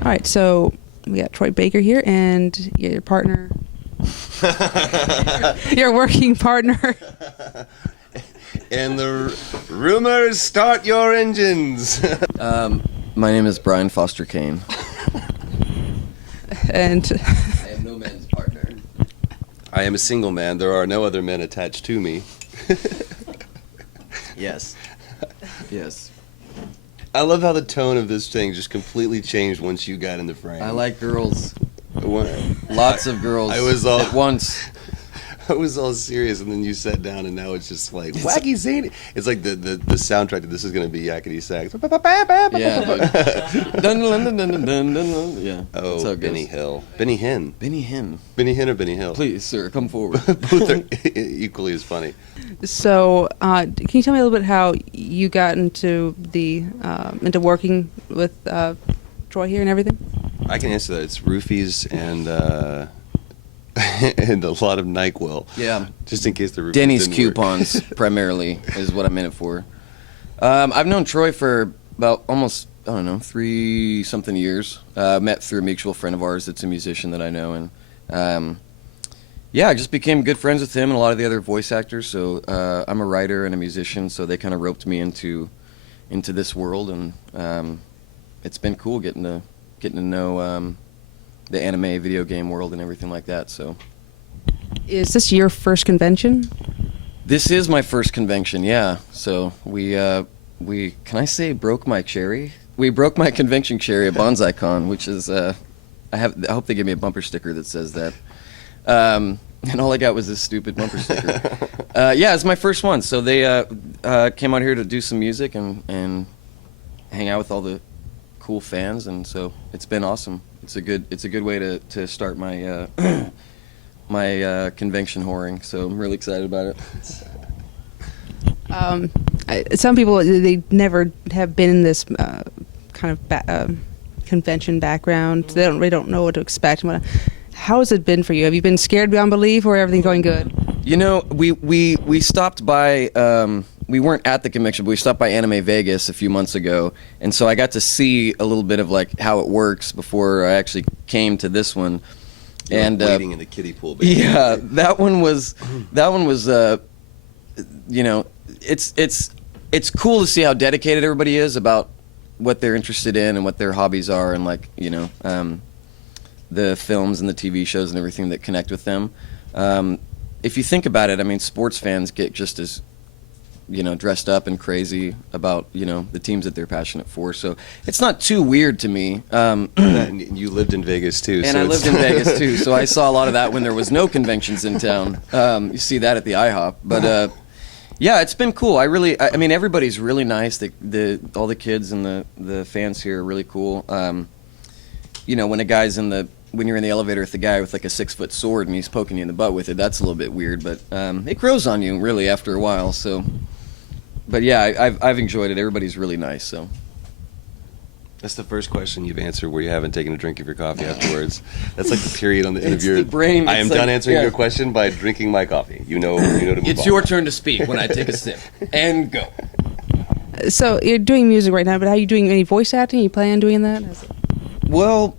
All right, so we got Troy Baker here, and your partner, your working partner. And the rumors, start your engines. My name is Brian Foster Kane. And I am no man's partner. I am a single man. There are no other men attached to me. Yes. Yes. I love how the tone of this thing just completely changed once you got in the frame. I like girls. What? Lots of girls I was all- at once. I was all serious, and then you sat down, and now it's just like wacky zany. It's like the soundtrack to this is going to be yakety sax. Yeah. Dun, dun, dun, dun, dun, dun, dun. Yeah. That's how Oh, it Benny goes. Hill. Benny Hinn. Benny Hinn. Benny Hinn or Benny Hill? Please, sir, come forward. Both are equally as funny. so, can you tell me a little bit how you got into into working with Troy here and everything? I can answer that. It's roofies and and a lot of NyQuil. Yeah. Just in case the roofies Denny's didn't work. coupons, primarily, is what I'm in it for. I've known Troy for about almost, 3-something years. Met through a mutual friend of ours that's a musician that I know. And, I just became good friends with him and a lot of the other voice actors. So I'm a writer and a musician, so they kind of roped me into this world. And it's been cool getting to know the anime video game world and everything like that. So Is this your first convention? this is my first convention, yeah. So we can I say broke my cherry? We broke my convention cherry at Banzaikon, which is I hope they give me a bumper sticker that says that. And all I got was this stupid bumper sticker. It's my first one. So they came out here to do some music and hang out with all the cool fans, and so it's been awesome. It's a good way to start my my convention whoring. So I'm really excited about it. Some people, they never have been in this kind of convention background. They don't know what to expect. How has it been for you? Have you been scared beyond belief, or everything going good? You know, we stopped by. We weren't at the convention, but we stopped by Anime Vegas a few months ago, and so I got to see a little bit of like how it works before I actually came to this one. You're And waiting in the kiddie pool. Basically. yeah, that one was. It's cool to see how dedicated everybody is about what they're interested in and what their hobbies are, and like the films and the TV shows and everything that connect with them. If you think about it, I mean, sports fans get just as dressed up and crazy about the teams that they're passionate for. So it's not too weird to me. And you lived in Vegas too. And so I lived in Vegas too, so I saw a lot of that when there was no conventions in town. You see that at the IHOP, but it's been cool. I mean, everybody's really nice. All the kids and the fans here are really cool. When you're in the elevator with the guy with like a 6-foot sword and he's poking you in the butt with it, that's a little bit weird, but it grows on you really after a while. So, but yeah, I've enjoyed it. Everybody's really nice. So that's the first question you've answered where you haven't taken a drink of your coffee afterwards. That's like the period on the It's interview. the brain. I am It's done like- answering yeah. your question by drinking my coffee. You know to move It's on. your turn to speak when I take a sip and go. So you're doing music right now, but are you doing any voice acting? You plan on doing that? Well,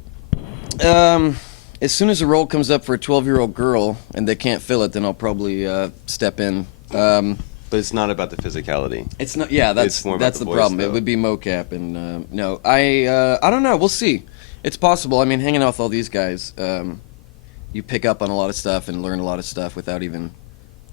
as soon as a role comes up for a 12-year-old girl and they can't fill it, then I'll probably step in. But it's not about the physicality. It's not. Yeah, It's more about that's the the voice, problem. though. It would be mocap, and no, I don't know. We'll see. It's possible. I mean, hanging out with all these guys, you pick up on a lot of stuff and learn a lot of stuff without even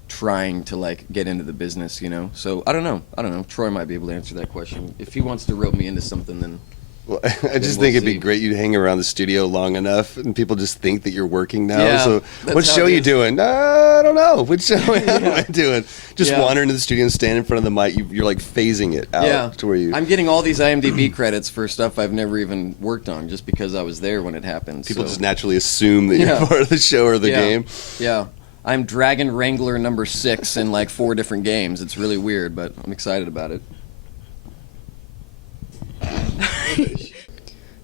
trying to like get into the business, So I don't know. Troy might be able to answer that question. If he wants to rope me into something, then. Well, I just we'll think it'd be see. great you'd hang around the studio long enough and people just think that you're working now. Yeah, So that's what how show it you is. doing? I don't know. Which show am I doing? Just Yeah. wander into the studio and stand in front of the mic. You're like phasing it out to where you... I'm getting all these IMDb credits for stuff I've never even worked on just because I was there when it happened. People so. just naturally assume that Yeah. you're part of the show or the Yeah. game. Yeah. I'm Dragon Wrangler number 6 in like 4 different games. It's really weird, but I'm excited about it.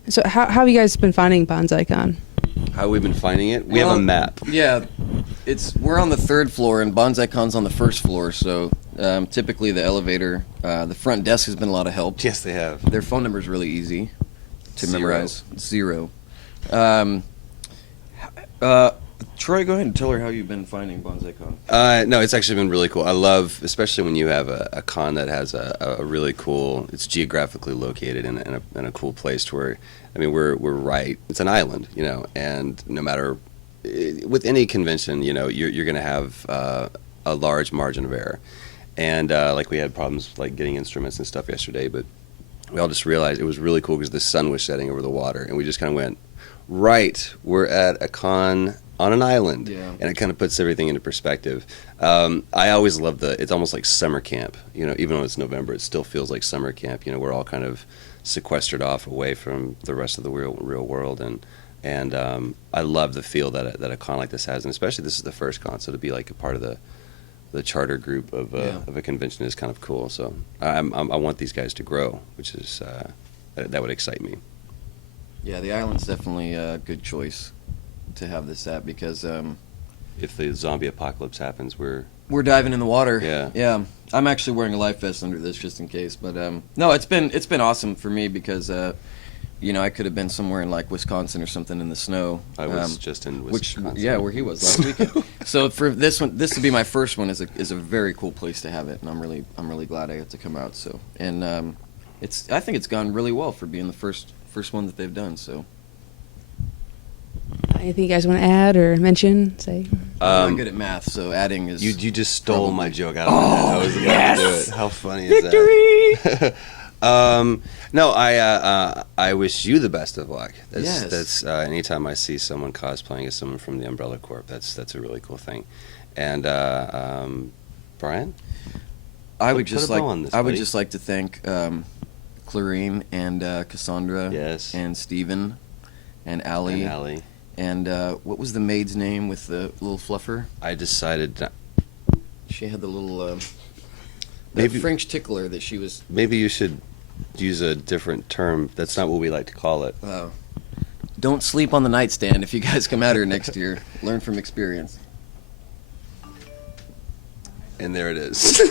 So how have you guys been finding Banzaikon? How we've been finding it? We have a map. Yeah, we're on the 3rd floor and Banzaikon's on the 1st floor. So typically the elevator, the front desk has been a lot of help. Yes, they have. Their phone number is really easy. to Zero. memorize. 0. Troy, go ahead and tell her how you've been finding Banzaikon. No, it's actually been really cool. I love, especially when you have a con that has a really cool. It's geographically located in a cool place to where, I mean, we're right. It's an island, you know, and no matter with any convention, you know, you're going to have a large margin of error, and like we had problems like getting instruments and stuff yesterday, but we all just realized it was really cool because the sun was setting over the water, and we just kind of went, right, we're at a con on an island, Yeah. and it kind of puts everything into perspective. I always love it's almost like summer camp, you know, even though it's November, it still feels like summer camp, you know, we're all kind of sequestered off away from the rest of the real world, and I love the feel that a con like this has, and especially this is the first con, so to be like a part of the charter group of a convention is kind of cool. So I want these guys to grow, which is that would excite me. Yeah, the island's definitely a good choice to have this at because If the zombie apocalypse happens, we're diving in the water. Yeah. I'm actually wearing a life vest under this just in case. But no, it's been awesome for me because you know, I could have been somewhere in like Wisconsin or something in the snow. I was just in Wisconsin. Where he was last weekend. So for this one, this to be my first one is a very cool place to have it, and I'm really glad I got to come out. So and I think it's gone really well for being the first one that they've done. So. Anything you guys want to add or mention? Say. I'm not good at math, so adding is. You just stole my joke out of my head. I was about to do it. How funny is Victory! that? No, I wish you the best of luck. Yes. That's anytime I see someone cosplaying as someone from the Umbrella Corp, that's a really cool thing. And Brian, I would put just a bow on this, buddy. like to thank Clarine and Cassandra. Yes. And Steven and Allie. And Allie. And what was the maid's name with the little fluffer? I decided She had the little Maybe- French tickler that she was. maybe you should use a different term. That's not what we like to call it. Don't sleep on the nightstand if you guys come out here next year. Learn from experience. And there it is.